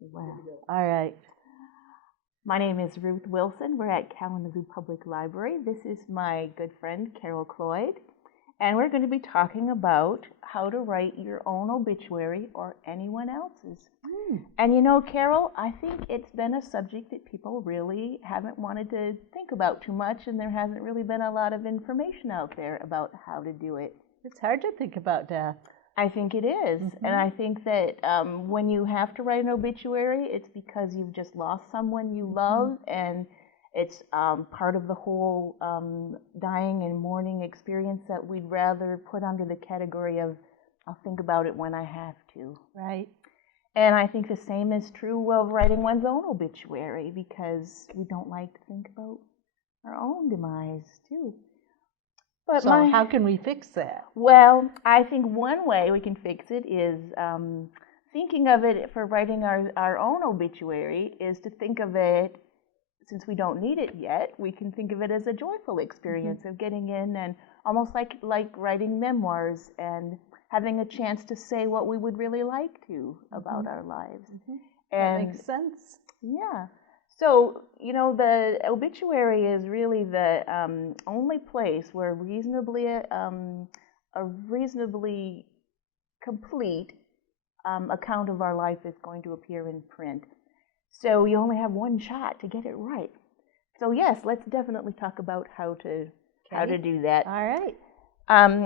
Wow. All right. My name is Ruth Wilson. We're at Kalamazoo Public Library. This is my good friend, Carol Cloyd. And we're going to be talking about how to write your own obituary or anyone else's. And you know, Carol, I think it's been a subject that people really haven't wanted to think about too much, and there hasn't really been a lot of information out there about how to do it. It's hard to think about death. I think it is. And I think that when you have to write an obituary, it's because you've just lost someone you love, and it's part of the whole dying and mourning experience that we'd rather put under the category of, I'll think about it when I have to. Right. And I think the same is true of writing one's own obituary, because we don't like to think about our own demise, too. But so how can we fix that? Well, I think one way we can fix it is thinking of it for writing our own obituary is to think of it, since we don't need it yet, we can think of it as a joyful experience of getting in and almost like writing memoirs and having a chance to say what we would really like to about our lives. And that makes sense. Yeah. So, you know, the obituary is really the only place where a reasonably complete account of our life is going to appear in print. So you only have one shot to get it right. So yes, let's definitely talk about how to do that. All right.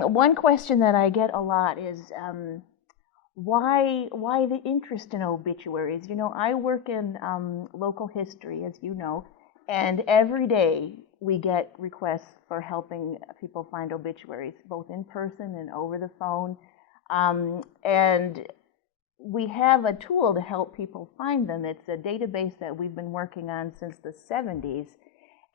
One question that I get a lot is why the interest in obituaries? You know, I work in local history, as you know, and every day we get requests for helping people find obituaries, both in person and over the phone. And we have a tool to help people find them. It's a database that we've been working on since the 70s.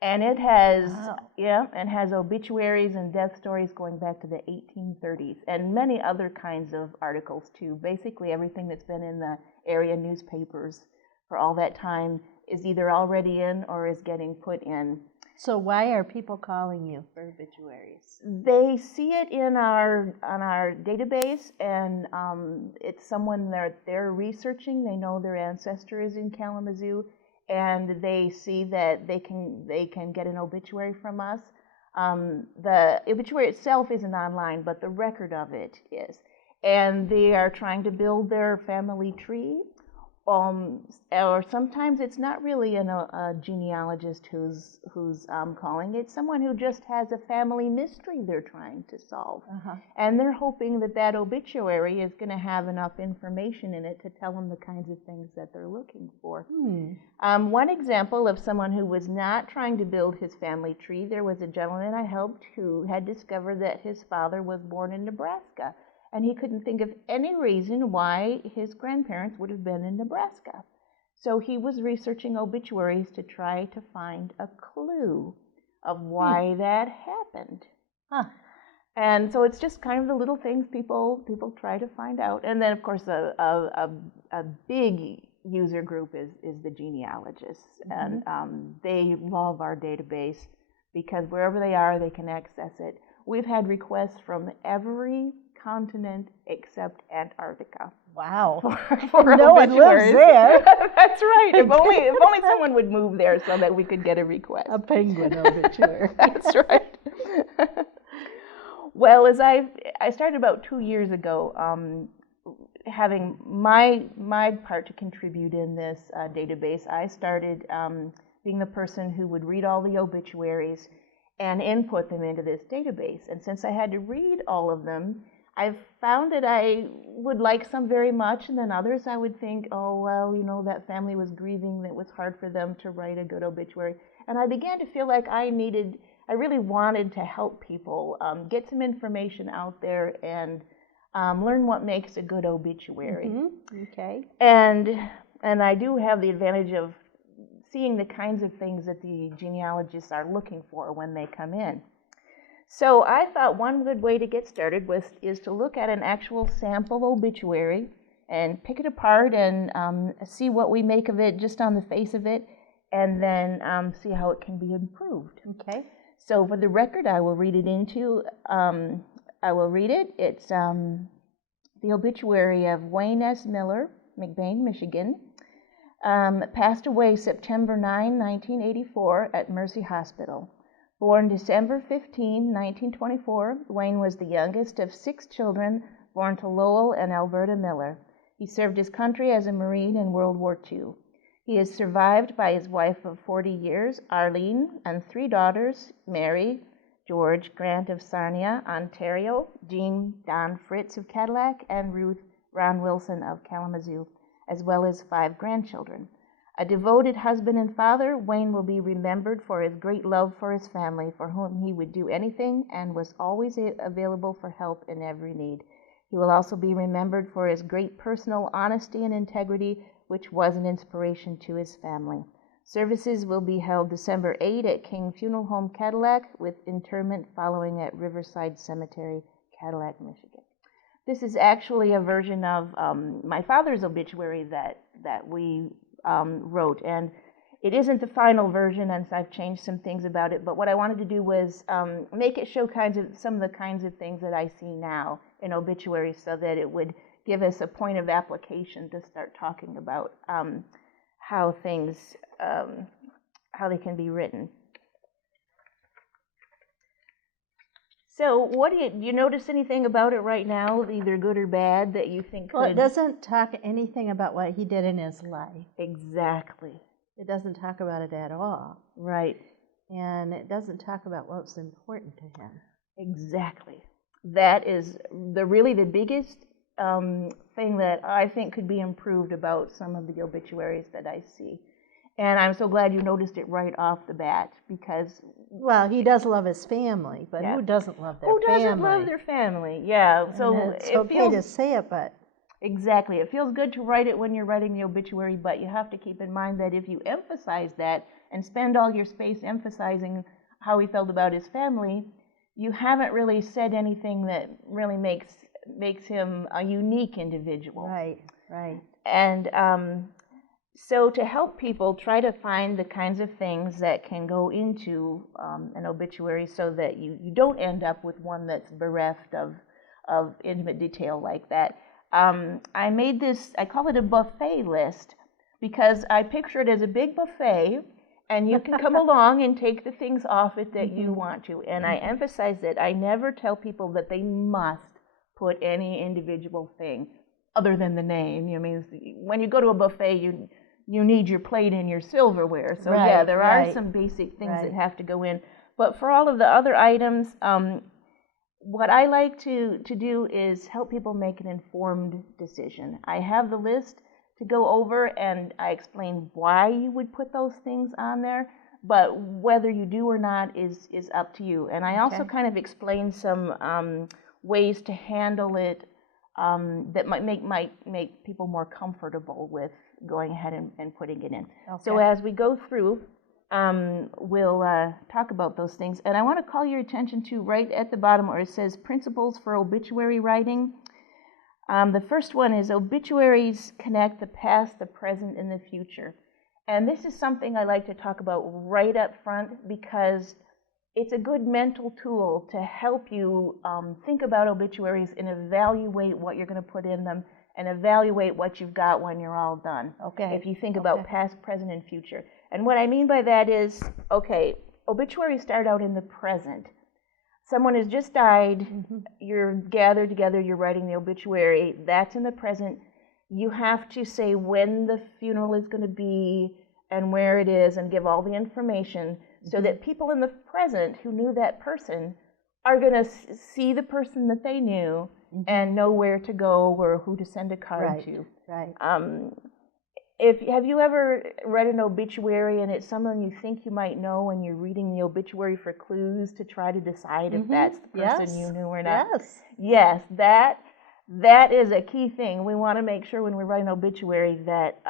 And it has, has obituaries and death stories going back to the 1830s, and many other kinds of articles too. Basically, everything that's been in the area newspapers for all that time is either already in or is getting put in. So why are people calling you for obituaries? They see it on our database, and it's someone they're researching. They know their ancestor is in Kalamazoo, and they see that they can get an obituary from us. The obituary itself isn't online, but the record of it is. And they are trying to build their family tree. Or sometimes it's not really a genealogist who's calling. It's someone who just has a family mystery they're trying to solve. And they're hoping that obituary is going to have enough information in it to tell them the kinds of things that they're looking for. One example of someone who was not trying to build his family tree, there was a gentleman I helped who had discovered that his father was born in Nebraska. And he couldn't think of any reason why his grandparents would have been in Nebraska. So he was researching obituaries to try to find a clue of why that happened. And so it's just kind of the little things people try to find out. And then, of course, a big user group is the genealogists. And they love our database because wherever they are, they can access it. We've had requests from every continent except Antarctica. Wow. For no one lives there. That's right. If only someone would move there so that we could get a request. A penguin obituary. That's right. Well, as I started about 2 years ago, having my part to contribute in this database, I started being the person who would read all the obituaries and input them into this database. And since I had to read all of them, I've found that I would like some very much, and then others I would think, oh, well, you know, that family was grieving, that it was hard for them to write a good obituary. And I began to feel like I really wanted to help people get some information out there and learn what makes a good obituary. Okay. And I do have the advantage of seeing the kinds of things that the genealogists are looking for when they come in. So I thought one good way to get started is to look at an actual sample obituary and pick it apart and see what we make of it just on the face of it, and then see how it can be improved. Okay. So for the record, I will read it It's the obituary of Wayne S. Miller, McBain, Michigan. Passed away September 9, 1984 at Mercy Hospital. Born December 15, 1924, Wayne was the youngest of 6 children born to Lowell and Alberta Miller. He served his country as a Marine in World War II. He is survived by his wife of 40 years, Arlene, and 3 daughters, Mary, George, Grant of Sarnia, Ontario, Jean, Don Fritz of Cadillac, and Ruth Ron Wilson of Kalamazoo, as well as 5 grandchildren. A devoted husband and father, Wayne will be remembered for his great love for his family, for whom he would do anything and was always available for help in every need. He will also be remembered for his great personal honesty and integrity, which was an inspiration to his family. Services will be held December 8 at King Funeral Home, Cadillac, with interment following at Riverside Cemetery, Cadillac, Michigan. This is actually a version of my father's obituary that we wrote, and it isn't the final version, and so I've changed some things about it, but what I wanted to do was make it show some of the kinds of things that I see now in obituaries, so that it would give us a point of application to start talking about how things, how they can be written. So what do you notice anything about it right now, either good or bad, that you think Well, it doesn't talk anything about what he did in his life. Exactly. It doesn't talk about it at all. Right. And it doesn't talk about what was important to him. Exactly. That is really the biggest thing that I think could be improved about some of the obituaries that I see. And I'm so glad you noticed it right off the bat, because... Well, he does love his family, but who doesn't love their family? Who doesn't love their family? Yeah. So and it's okay to say it, but... Exactly. It feels good to write it when you're writing the obituary, but you have to keep in mind that if you emphasize that and spend all your space emphasizing how he felt about his family, you haven't really said anything that really makes him a unique individual. Right, right. And so to help people try to find the kinds of things that can go into an obituary so that you don't end up with one that's bereft of intimate detail like that. I made this, I call it a buffet list, because I picture it as a big buffet, and you can come along and take the things off it that you want to. And I emphasize that I never tell people that they must put any individual thing other than the name. You mean, when you go to a buffet, you need your plate and your silverware. So yeah, there are some basic things that have to go in. But for all of the other items, what I like to do is help people make an informed decision. I have the list to go over, and I explain why you would put those things on there, but whether you do or not is up to you. And I also kind of explain some ways to handle it that might make people more comfortable with going ahead and putting it in. So as we go through, we'll talk about those things. And I want to call your attention to right at the bottom where it says Principles for Obituary Writing. The first one is obituaries connect the past, the present, and the future. And this is something I like to talk about right up front, because it's a good mental tool to help you think about obituaries and evaluate what you're going to put in them and evaluate what you've got when you're all done. If you think about past, present, and future. And what I mean by that is, obituaries start out in the present. Someone has just died, you're gathered together, you're writing the obituary, that's in the present. You have to say when the funeral is going to be and where it is and give all the information so that people in the present who knew that person are going to see the person that they knew and know where to go or who to send a card to. Have you ever read an obituary and it's someone you think you might know and you're reading the obituary for clues to try to decide if that's the person you knew or not? Yes, that is a key thing. We want to make sure when we write an obituary that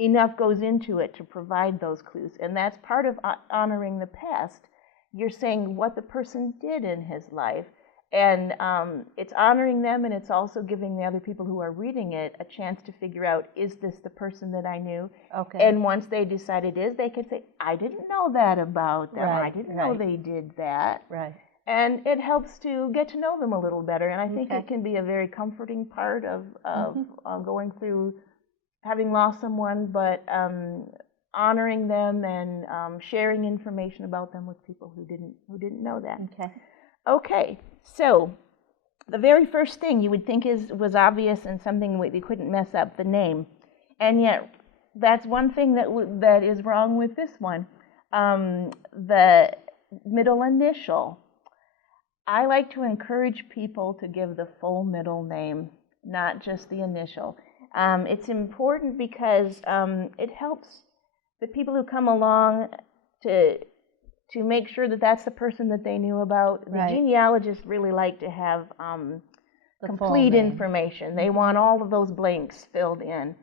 enough goes into it to provide those clues. And that's part of honoring the past. You're saying what the person did in his life. And it's honoring them, and it's also giving the other people who are reading it a chance to figure out, is this the person that I knew? And once they decide it is, they can say, I didn't know that about them. I didn't know they did that. And it helps to get to know them a little better. And I think it can be a very comforting part of going through having lost someone, but honoring them and sharing information about them with people who didn't know that. Okay. Okay, so the very first thing you would think was obvious and something we couldn't mess up, the name, and yet that's one thing that is wrong with this one. The middle initial. I like to encourage people to give the full middle name, not just the initial. It's important because it helps the people who come along to make sure that that's the person that they knew about. The genealogists really like to have complete information. They want all of those blanks filled in.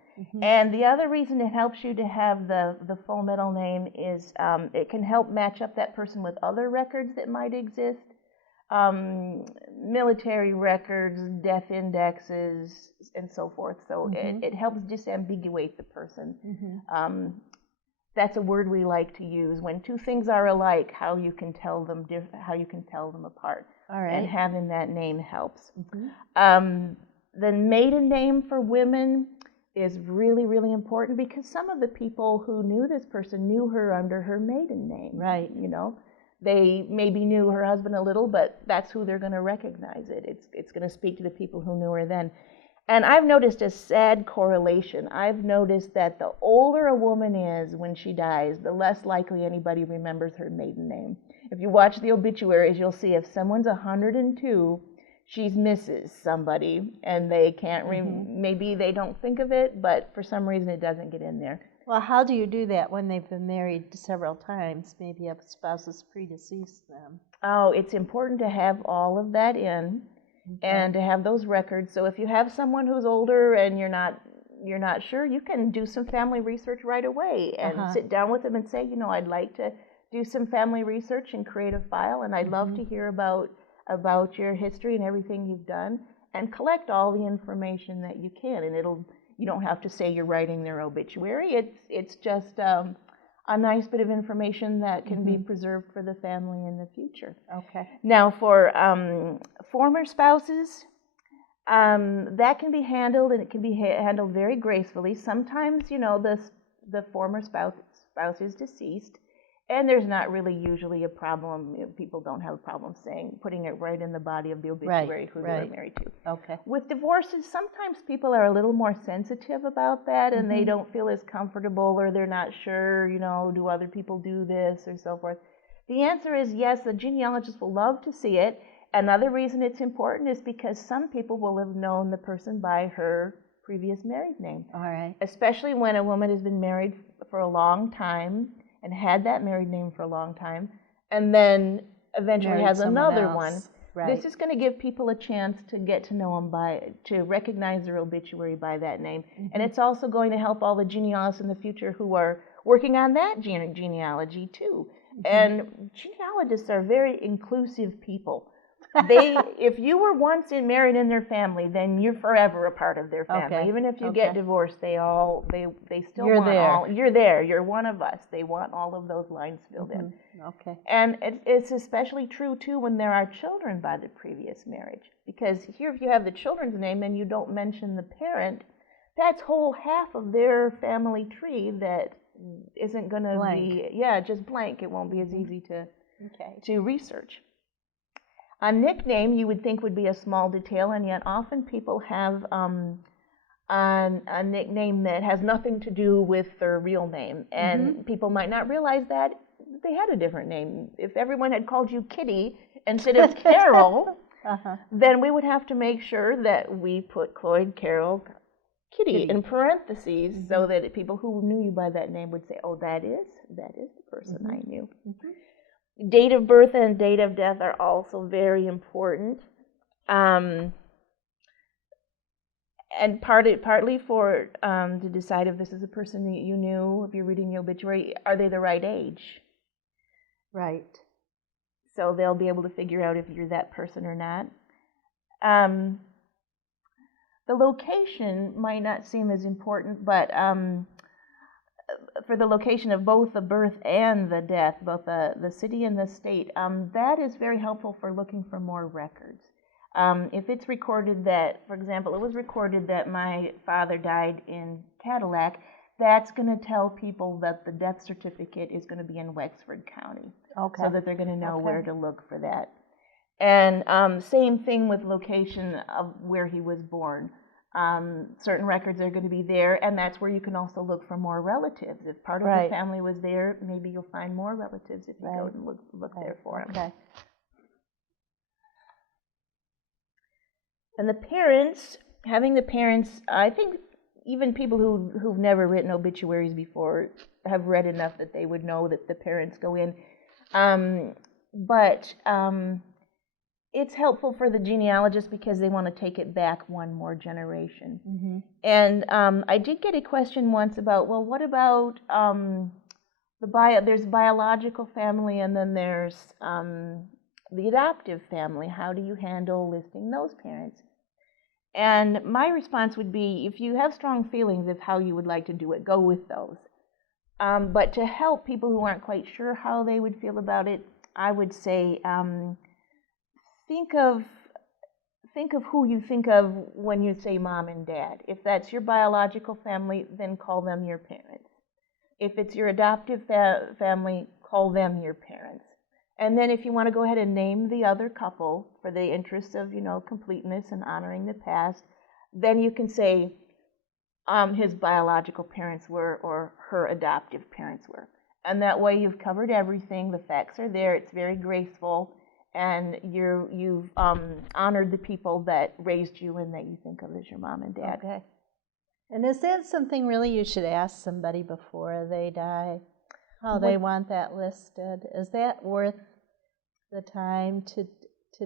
And the other reason it helps you to have the full middle name is it can help match up that person with other records that might exist. Military records, death indexes, and so forth. So it helps disambiguate the person. That's a word we like to use when two things are alike. How you can tell them apart. All right. And having that name helps. The maiden name for women is really, really important because some of the people who knew this person knew her under her maiden name. Right. You know, they maybe knew her husband a little, but that's who they're going to recognize it. It's going to speak to the people who knew her then. And I've noticed a sad correlation. I've noticed that the older a woman is when she dies, the less likely anybody remembers her maiden name. If you watch the obituaries, you'll see if someone's 102, she's Mrs. somebody, and they can't maybe they don't think of it, but for some reason it doesn't get in there. Well, how do you do that when they've been married several times? Maybe a spouse is predeceased them. Oh, it's important to have all of that in. And to have those records. So if you have someone who's older and you're not sure, you can do some family research right away and sit down with them and say, you know, I'd like to do some family research and create a file, and I'd love to hear about your history and everything you've done, and collect all the information that you can. And you don't have to say you're writing their obituary. It's just a nice bit of information that can be preserved for the family in the future. Okay. Now, for former spouses, that can be handled, and it can be handled very gracefully. Sometimes, you know, the former spouse is deceased, and there's not really usually a problem. People don't have a problem putting it right in the body of the obituary who they were married to. Okay. With divorces, sometimes people are a little more sensitive about that, and they don't feel as comfortable, or they're not sure, you know, do other people do this or so forth. The answer is yes, the genealogist will love to see it. Another reason it's important is because some people will have known the person by her previous married name. All right. Especially when a woman has been married for a long time and had that married name for a long time, and then eventually has another one. Right. This is going to give people a chance to get to know them to recognize their obituary by that name. And it's also going to help all the genealogists in the future who are working on that genealogy too. And genealogists are very inclusive people. If you were once married in their family, then you're forever a part of their family. Okay. Even if you get divorced, they still You're want there. You're there. You're one of us. They want all of those lines filled in. Okay. And it's especially true too when there are children by the previous marriage, because here, if you have the children's name and you don't mention the parent, that's whole half of their family tree that isn't going to be just blank. It won't be as easy to research. A nickname you would think would be a small detail, and yet often people have a nickname that has nothing to do with their real name, and people might not realize that they had a different name. If everyone had called you Kitty instead of Carol, then we would have to make sure that we put Cloyd, Carol, Kitty in parentheses so that people who knew you by that name would say, oh, that is the person I knew. Date of birth and date of death are also very important. And partly for to decide if this is a person that you knew, if you're reading the obituary, are they the right age? Right. So they'll be able to figure out if you're that person or not. The location might not seem as important, but for the location of both the birth and the death, both the city and the state, that is very helpful for looking for more records. If it's recorded that, for example, it was recorded that my father died in Cadillac, that's going to tell people that the death certificate is going to be in Wexford County, Okay. so that they're going to know Okay. where to look for that. And same thing with location of where he was born. Certain records are going to be there, and that's where you can also look for more relatives. If part of Right. the family was there, maybe you'll find more relatives if you go Right. and look Right. there for them. Okay. And the parents, having the parents, I think even people who've never written obituaries before have read enough that they would know that the parents go in. But it's helpful for the genealogist because they want to take it back one more generation. Mm-hmm. And I did get a question once about, well, what about there's biological family and then there's the adoptive family. How do you handle listing those parents? And my response would be, if you have strong feelings of how you would like to do it, go with those. But to help people who aren't quite sure how they would feel about it, I would say think of who you think of when you say mom and dad. If that's your biological family, then call them your parents. If it's your adoptive family, call them your parents. And then if you want to go ahead and name the other couple for the interest of, completeness and honoring the past, then you can say his biological parents were or her adoptive parents were. And that way you've covered everything. The facts are there. It's very graceful. And you've honored the people that raised you and that you think of as your mom and dad. Okay. And is that something really you should ask somebody before they die? How they want that listed? Is that worth the time to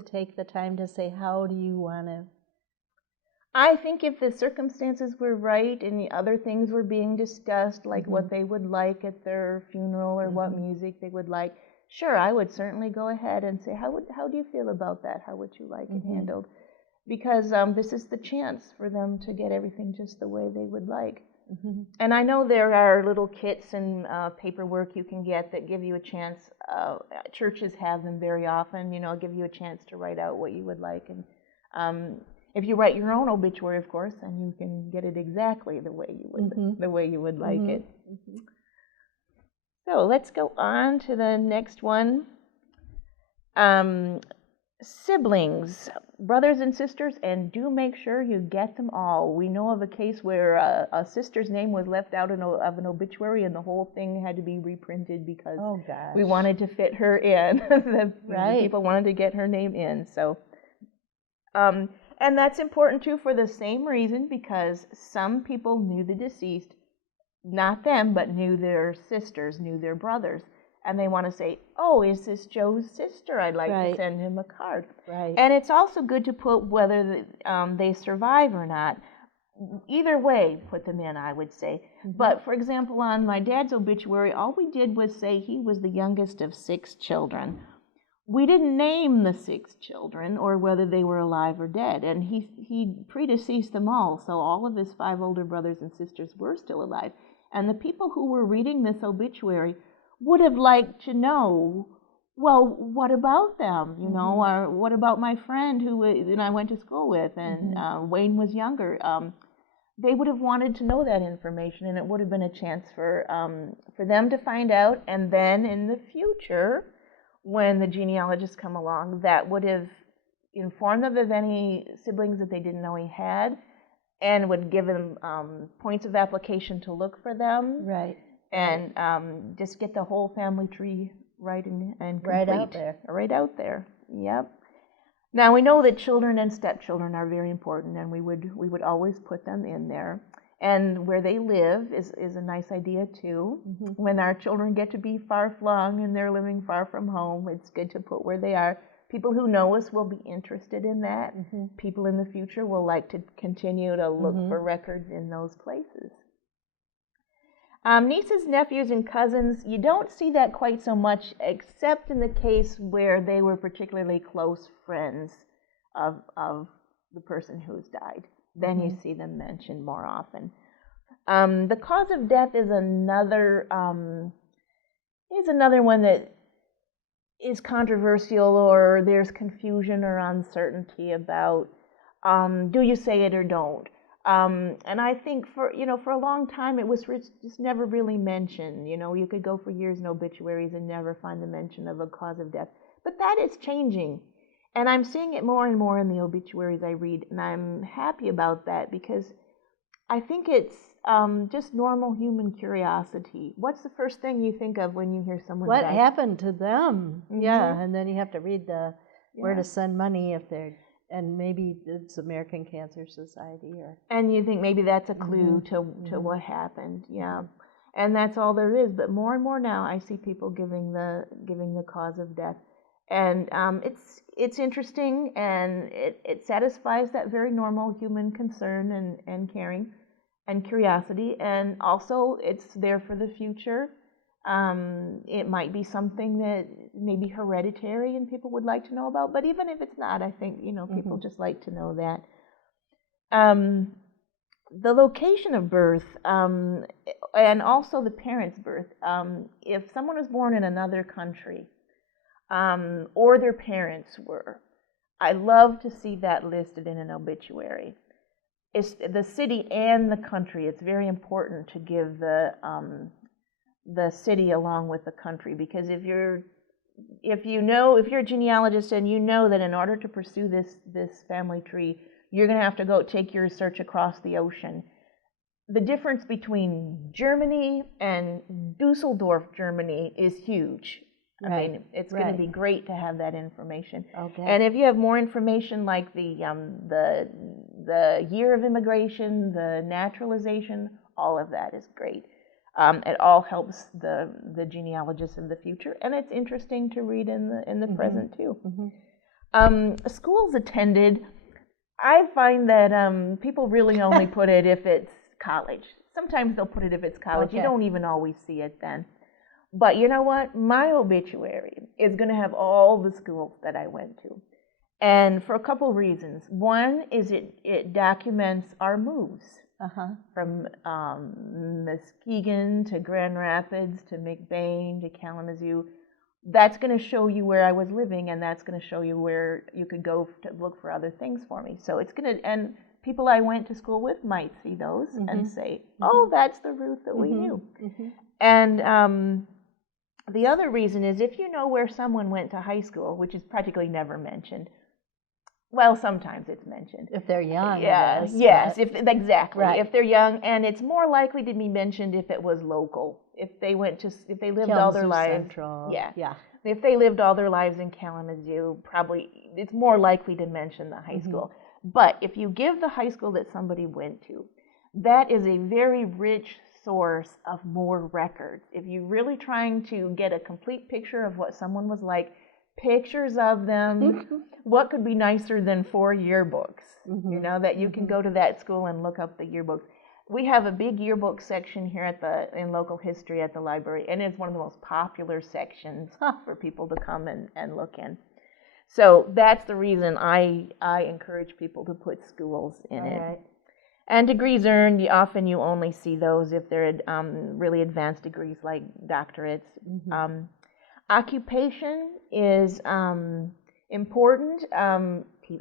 take the time to say, how do you want to? I think if the circumstances were right and the other things were being discussed, like what they would like at their funeral or what music they would like, sure, I would certainly go ahead and say, how do you feel about that? How would you like it handled? Because this is the chance for them to get everything just the way they would like. And I know there are little kits and paperwork you can get that give you a chance. Churches have them very often, give you a chance to write out what you would like. And if you write your own obituary, of course, then you can get it exactly the way you would like it. So let's go on to the next one. Siblings, brothers and sisters, and do make sure you get them all. We know of a case where a sister's name was left out of an obituary and the whole thing had to be reprinted because we wanted to fit her in. The people wanted to get her name in. So, and that's important too for the same reason, because some people knew the deceased, not them, but knew their sisters, knew their brothers. And they want to say, oh, is this Joe's sister? I'd like to send him a card. And it's also good to put whether they survive or not. Either way, put them in, I would say. But, for example, on my dad's obituary, all we did was say he was the youngest of 6 children. We didn't name the 6 children or whether they were alive or dead. And he predeceased them all, so all of his 5 older brothers and sisters were still alive. And the people who were reading this obituary would have liked to know, well, what about them, or what about my friend who I went to school with, and Wayne was younger. They would have wanted to know that information, and it would have been a chance for them to find out, and then in the future, when the genealogists come along, that would have informed them of any siblings that they didn't know he had, and would give them points of application to look for them. And just get the whole family tree right and complete. Right out there. Right out there. Yep. Now we know that children and stepchildren are very important, and we would always put them in there. And where they live is a nice idea too. When our children get to be far flung and they're living far from home, it's good to put where they are. People who know us will be interested in that. People in the future will like to continue to look for records in those places. Nieces, nephews, and cousins, you don't see that quite so much, except in the case where they were particularly close friends of the person who's died. Then you see them mentioned more often. The cause of death is another one that is controversial or there's confusion or uncertainty about, do you say it or don't? And I think for a long time it was just never really mentioned. You could go for years in obituaries and never find the mention of a cause of death. But that is changing. And I'm seeing it more and more in the obituaries I read, and I'm happy about that because I think it's just normal human curiosity. What's the first thing you think of when you hear someone What die? happened to them? Mhm. Yeah, and then you have to read where Yeah. to send money if they're, and maybe it's American Cancer Society or. And you think maybe that's a clue to what happened. Yeah. And that's all there is. But more and more now, I see people giving the cause of death, and it's interesting, and it satisfies that very normal human concern and caring and curiosity, and also it's there for the future. It might be something that may be hereditary and people would like to know about, but even if it's not, I think people just like to know that. The location of birth, and also the parents' birth. If someone was born in another country, or their parents were, I love to see that listed in an obituary. It's the city and the country. It's very important to give the city along with the country, because if you're a genealogist and you know that in order to pursue this family tree, you're going to have to go take your search across the ocean. The difference between Germany and Dusseldorf, Germany is huge. Right. I mean, it's going to be great to have that information. Okay. And if you have more information like the year of immigration, the naturalization, all of that is great. It all helps the genealogists in the future, and it's interesting to read in the present too. Schools attended. I find that people really only put it if it's college. Sometimes they'll put it if it's college. Okay. You don't even always see it then. But you know what? My obituary is going to have all the schools that I went to. And for a couple of reasons. One is it documents our moves. From Muskegon to Grand Rapids to McBain to Kalamazoo. That's going to show you where I was living, and that's going to show you where you could go to look for other things for me. So it's going to, and people I went to school with might see those and say, oh, that's the Ruth that we knew. And the other reason is if you know where someone went to high school, which is practically never mentioned. Well, sometimes it's mentioned. If they're young, yeah, yes, exactly. Right. If they're young, and it's more likely to be mentioned if it was local. If they lived Kalamazoo all their lives, Central. yeah. If they lived all their lives in Kalamazoo, probably it's more likely to mention the high school. But if you give the high school that somebody went to, that is a very rich source of more records. If you're really trying to get a complete picture of what someone was like, pictures of them. What could be nicer than 4 yearbooks? That you can go to that school and look up the yearbooks. We have a big yearbook section here in local history at the library, and it's one of the most popular sections for people to come and look in. So that's the reason I encourage people to put schools in it. Right. And degrees earned, often you only see those if they're really advanced degrees like doctorates. Occupation is important.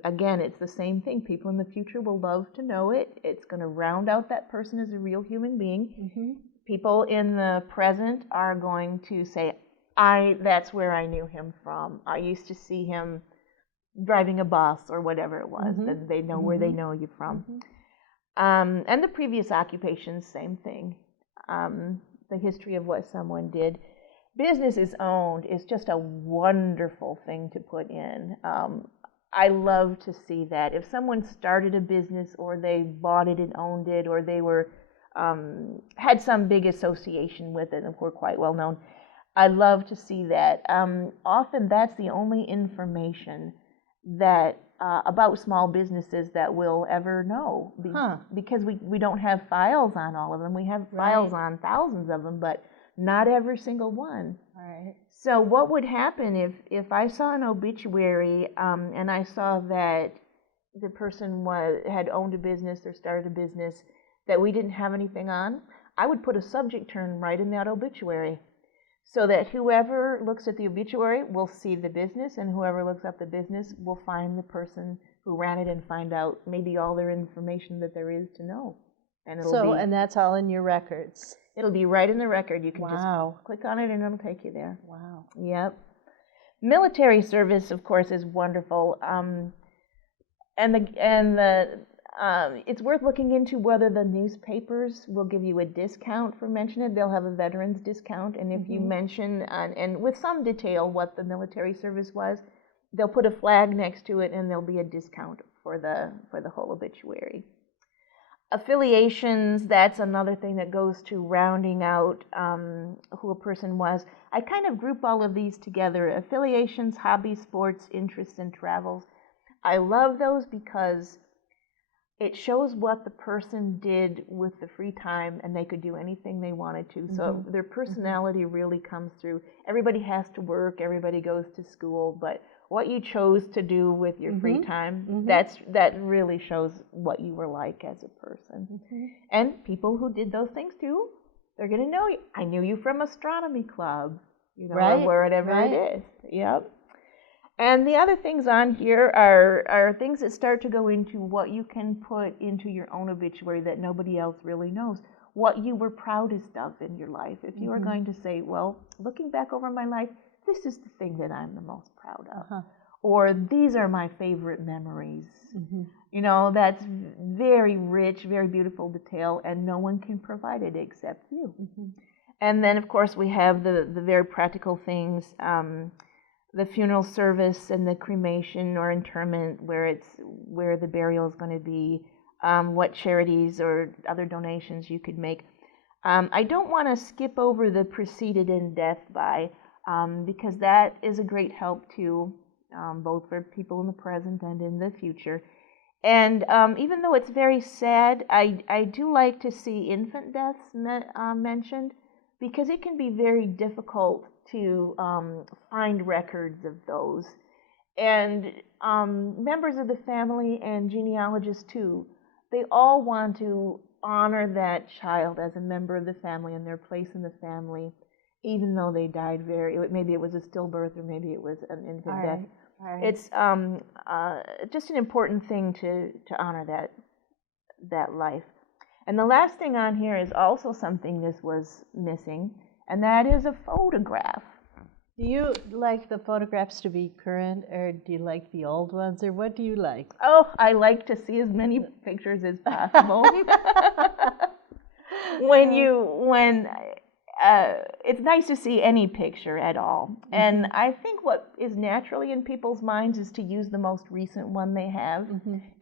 Again, it's the same thing. People in the future will love to know it. It's going to round out that person as a real human being. People in the present are going to say, that's where I knew him from. I used to see him driving a bus or whatever it was. That they know where they know you from. And the previous occupations, same thing. The history of what someone did. Business is owned is just a wonderful thing to put in. I love to see that. If someone started a business or they bought it and owned it, or they had some big association with it and were quite well known, I love to see that. Often that's the only information that about small businesses that we'll ever know, because we don't have files on all of them. We have files on thousands of them, but not every single one. Right. So what would happen if I saw an obituary and I saw that the person had owned a business or started a business that we didn't have anything on? I would put a subject term right in that obituary. so that whoever looks at the obituary will see the business, and whoever looks up the business will find the person who ran it and find out maybe all their information that there is to know. And and that's all in your records. It'll be right in the record. You can Wow. just click on it and it'll take you there. Wow. Yep. Military service, of course, is wonderful. It's worth looking into whether the newspapers will give you a discount for mentioning it. They'll have a veterans discount, and if you mention and with some detail what the military service was, they'll put a flag next to it, and there'll be a discount for the whole obituary. Affiliations, that's another thing that goes to rounding out who a person was. I kind of group all of these together: affiliations, hobbies, sports, interests, and travels. I love those because it shows what the person did with the free time, and they could do anything they wanted to. So their personality really comes through. Everybody has to work, everybody goes to school, but what you chose to do with your free time, that really shows what you were like as a person. And people who did those things too, they're going to know you. I knew you from astronomy club, you know, or whatever it is. Yep. And the other things on here are things that start to go into what you can put into your own obituary that nobody else really knows. What you were proudest of in your life. If you are going to say, well, looking back over my life, this is the thing that I'm the most proud of. Or these are my favorite memories. You know, that's very rich, very beautiful detail, and no one can provide it except you. And then, of course, we have the very practical things, the funeral service and the cremation or interment, where the burial is going to be, what charities or other donations you could make. I don't want to skip over the preceded in death by, because that is a great help too, both for people in the present and in the future. And even though it's very sad, I do like to see infant deaths mentioned, because it can be very difficult to find records of those. And members of the family and genealogists too, they all want to honor that child as a member of the family and their place in the family, even though they died maybe it was a stillbirth or maybe it was an infant death. It's just an important thing to honor that life. And the last thing on here is also something this was missing, and that is a photograph. Do you like the photographs to be current, or do you like the old ones, or what do you like? Oh, I like to see as many pictures as possible. It's nice to see any picture at all. And I think what is naturally in people's minds is to use the most recent one they have.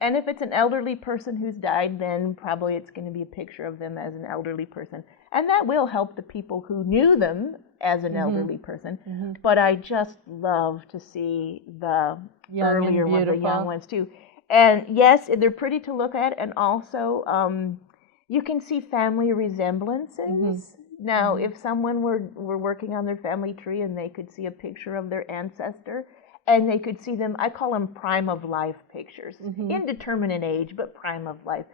And if it's an elderly person who's died, then probably it's going to be a picture of them as an elderly person. And that will help the people who knew them as an elderly person. But I just love to see the earlier ones, the young ones too. And yes, they're pretty to look at, and also you can see family resemblances. Now, if someone were working on their family tree and they could see a picture of their ancestor, and they could see them, I call them prime of life pictures, indeterminate age, but prime of life,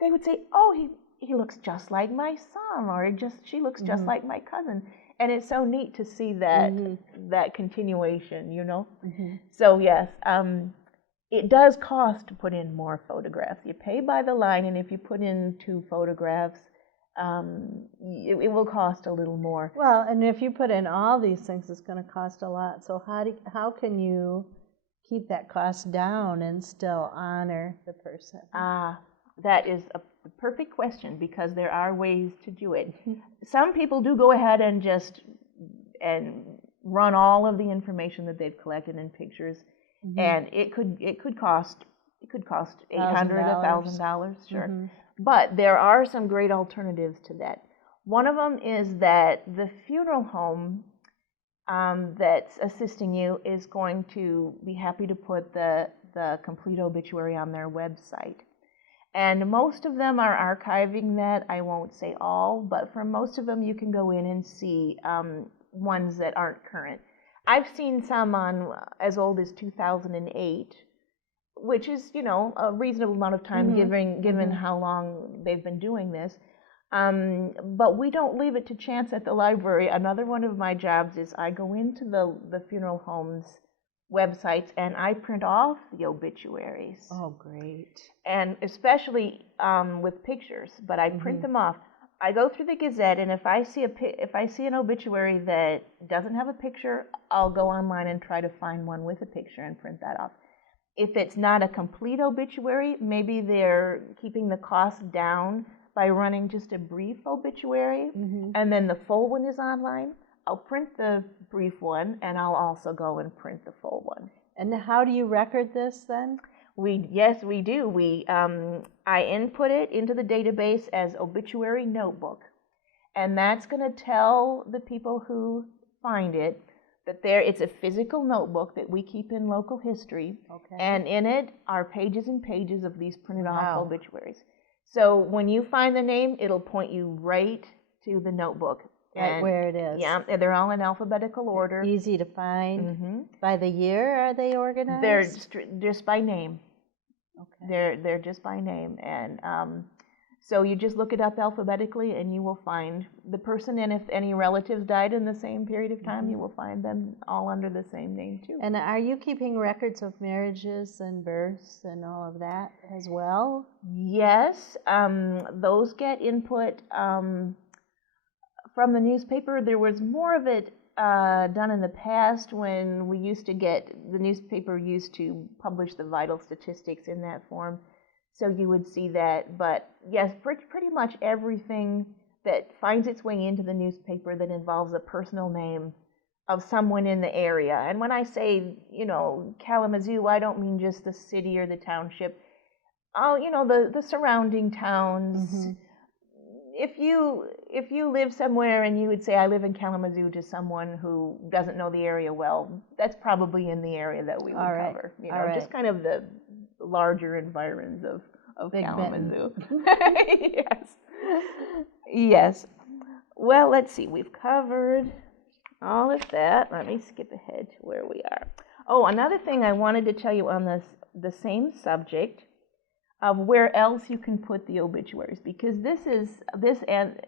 they would say, oh, he looks just like my son, or she looks just like my cousin. And it's so neat to see that continuation, you know? So yes, it does cost to put in more photographs. You pay by the line, and if you put in 2 photographs, it will cost a little more. Well, and if you put in all these things, it's going to cost a lot. So how can you keep that cost down and still honor the person? That is a perfect question, because there are ways to do it. Some people do go ahead and run all of the information that they've collected in pictures, and it could cost $800, $1,000, sure. But there are some great alternatives to that. One of them is that the funeral home that's assisting you is going to be happy to put the complete obituary on their website. And most of them are archiving that. I won't say all, but for most of them you can go in and see ones that aren't current. I've seen some on as old as 2008, which is, you know, a reasonable amount of time given how long they've been doing this. But we don't leave it to chance at the library. Another one of my jobs is I go into the funeral homes websites and I print off the obituaries. Oh, great. And especially with pictures, but I print them off. I go through the Gazette, and if I see an obituary that doesn't have a picture, I'll go online and try to find one with a picture and print that off. If it's not a complete obituary, maybe they're keeping the cost down by running just a brief obituary, and then the full one is online. I'll print the brief one, and I'll also go and print the full one. And how do you record this then? Yes, we do. I input it into the database as obituary notebook, and that's going to tell the people who find it that it's a physical notebook that we keep in local history, and in it are pages and pages of these printed off obituaries. So when you find the name, it'll point you right to the notebook. Right where it is. Yeah, they're all in alphabetical order. Easy to find. By the year are they organized? They're just by name. Okay. They're just by name, and so you just look it up alphabetically, and you will find the person, and if any relatives died in the same period of time, you will find them all under the same name too. And are you keeping records of marriages and births and all of that as well? Yes, those get input from the newspaper. There was more of it done in the past when the newspaper used to publish the vital statistics in that form. So you would see that. But yes, pretty much everything that finds its way into the newspaper that involves a personal name of someone in the area. And when I say, Kalamazoo, I don't mean just the city or the township. Oh, the surrounding towns. If you live somewhere and you would say, I live in Kalamazoo, to someone who doesn't know the area well, that's probably in the area that we would cover. Just kind of the larger environs of Kalamazoo. Yes. Well, let's see. We've covered all of that. Let me skip ahead to where we are. Oh, another thing I wanted to tell you on the same subject of where else you can put the obituaries, because this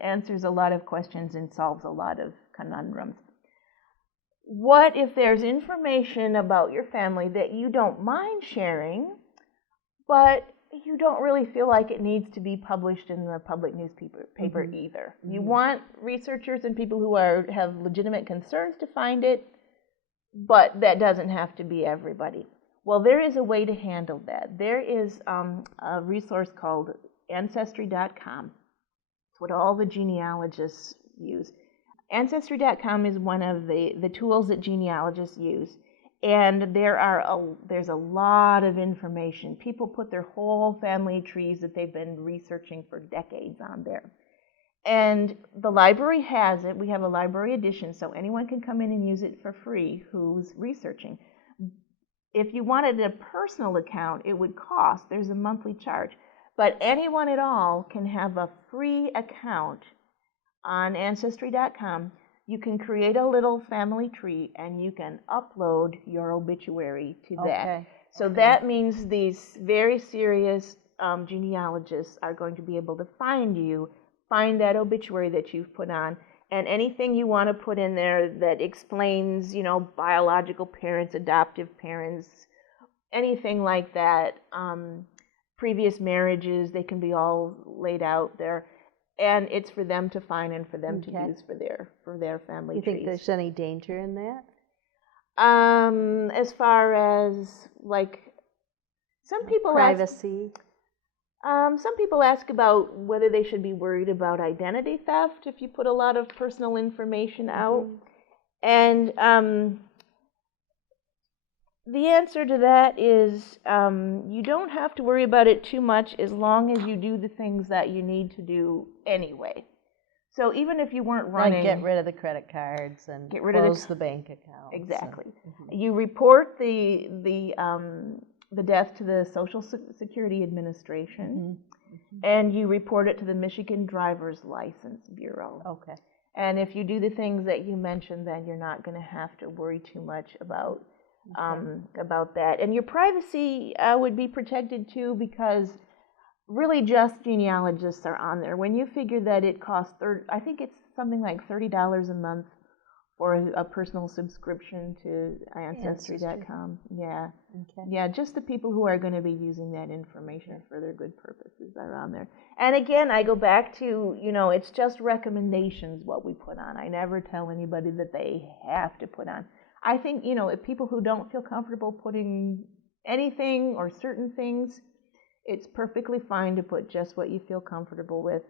answers a lot of questions and solves a lot of conundrums. What if there's information about your family that you don't mind sharing, but you don't really feel like it needs to be published in the public newspaper either? You want researchers and people who have legitimate concerns to find it, but that doesn't have to be everybody. Well, there is a way to handle that. There is a resource called Ancestry.com. It's what all the genealogists use. Ancestry.com is one of the tools that genealogists use. And there's a lot of information. People put their whole family trees that they've been researching for decades on there. And the library has it. We have a library edition, so anyone can come in and use it for free who's researching. If you wanted a personal account, it would cost. There's a monthly charge. But anyone at all can have a free account on Ancestry.com. You can create a little family tree, and you can upload your obituary to that. So that means these very serious genealogists are going to be able to find that obituary that you've put on, and anything you want to put in there that explains, biological parents, adoptive parents, anything like that, previous marriages, they can be all laid out there. And it's for them to find and for them to use for their family trees. You think there's any danger in that? As far as some people privacy. Some people ask about whether they should be worried about identity theft if you put a lot of personal information out. And the answer to that is you don't have to worry about it too much as long as you do the things that you need to do anyway. So even if you weren't running... Like get rid of the credit cards and close the bank accounts. Exactly. You report the death to the Social Security Administration, and you report it to the Michigan Driver's License Bureau. Okay. And if you do the things that you mentioned, then you're not going to have to worry too much about that. And your privacy would be protected too, because really just genealogists are on there. When you figure that it costs, I think it's something like $30 a month for a personal subscription to Ancestry.com. Yeah. Okay. Yeah, just the people who are going to be using that information for their good purposes are on there. And again, I go back to, it's just recommendations what we put on. I never tell anybody that they have to put on. I think, if people who don't feel comfortable putting anything or certain things, it's perfectly fine to put just what you feel comfortable with.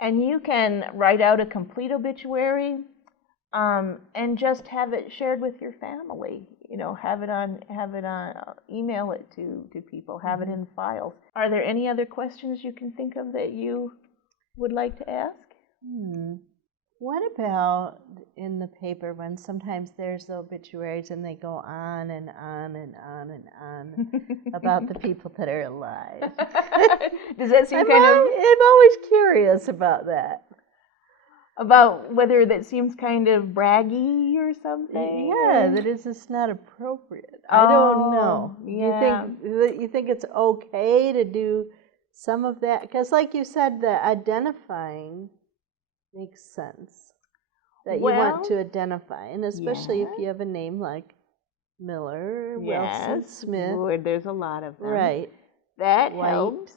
And you can write out a complete obituary, and just have it shared with your family. Have it on, email it to people, have it in files. Are there any other questions you can think of that you would like to ask? What about in the paper when sometimes there's the obituaries and they go on and on and on and on about the people that are alive? Does that seem I'm always curious about that. About whether that seems kind of braggy or something? Yeah, that is just not appropriate. I don't know. Yeah. You think it's okay to do some of that? Because like you said, the identifying makes sense. That you want to identify, and especially if you have a name like Miller, Wilson, Smith. There's a lot of them. Right. That helps.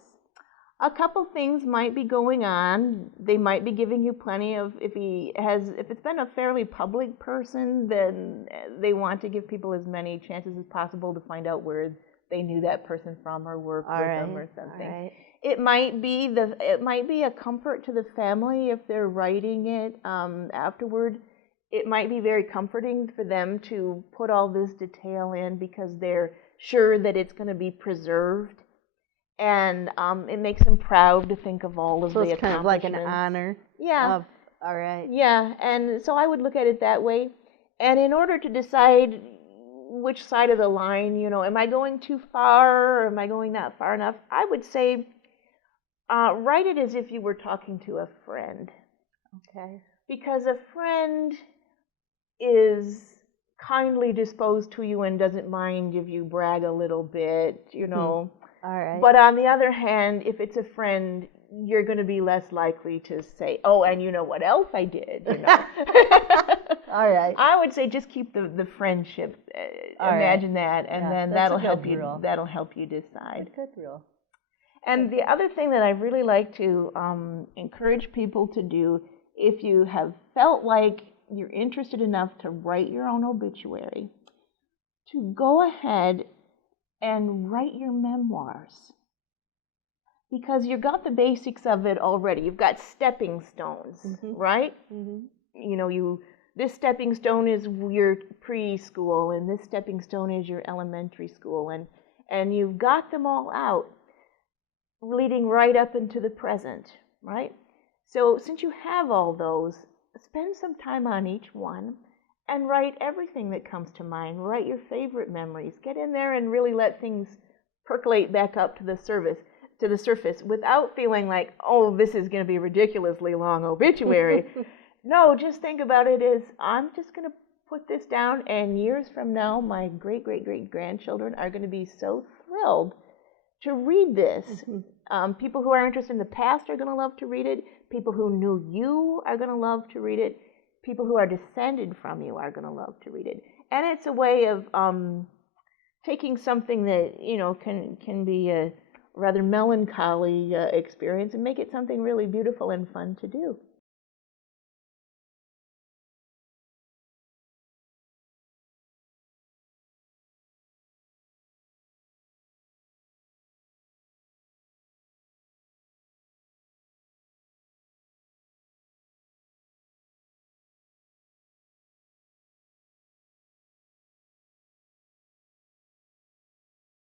A couple things might be going on. They might be giving you plenty of, if it's been a fairly public person, then they want to give people as many chances as possible to find out where they knew that person from or worked with them or something. Right. It might be a comfort to the family if they're writing it afterward. It might be very comforting for them to put all this detail in because they're sure that it's going to be preserved. And it makes them proud to think of all of the accomplishments. So it's kind of like an honor. Yeah. All right. Yeah, and so I would look at it that way. And in order to decide which side of the line, am I going too far or am I going not far enough, I would say write it as if you were talking to a friend. Okay. Because a friend is kindly disposed to you and doesn't mind if you brag a little bit, All right. But on the other hand, if it's a friend, you're going to be less likely to say, oh, and you know what else I did, All right. I would say just keep the friendship. Imagine that, and then that'll help you. That'll help you decide. Good rule. And the other thing that I really like to encourage people to do, if you have felt like you're interested enough to write your own obituary, to go ahead and write your memoirs. Because you've got the basics of it already. You've got stepping stones, right? This stepping stone is your preschool, and this stepping stone is your elementary school, and you've got them all out, leading right up into the present, right? So since you have all those, spend some time on each one and write everything that comes to mind. Write your favorite memories. Get in there and really let things percolate back up to the surface without feeling like, oh, this is going to be a ridiculously long obituary. No, just think about it as, I'm just going to put this down, and years from now, my great-great-great-grandchildren are going to be so thrilled to read this. People who are interested in the past are going to love to read it. People who knew you are going to love to read it. People who are descended from you are going to love to read it. And it's a way of taking something that, can be a rather melancholy experience and make it something really beautiful and fun to do.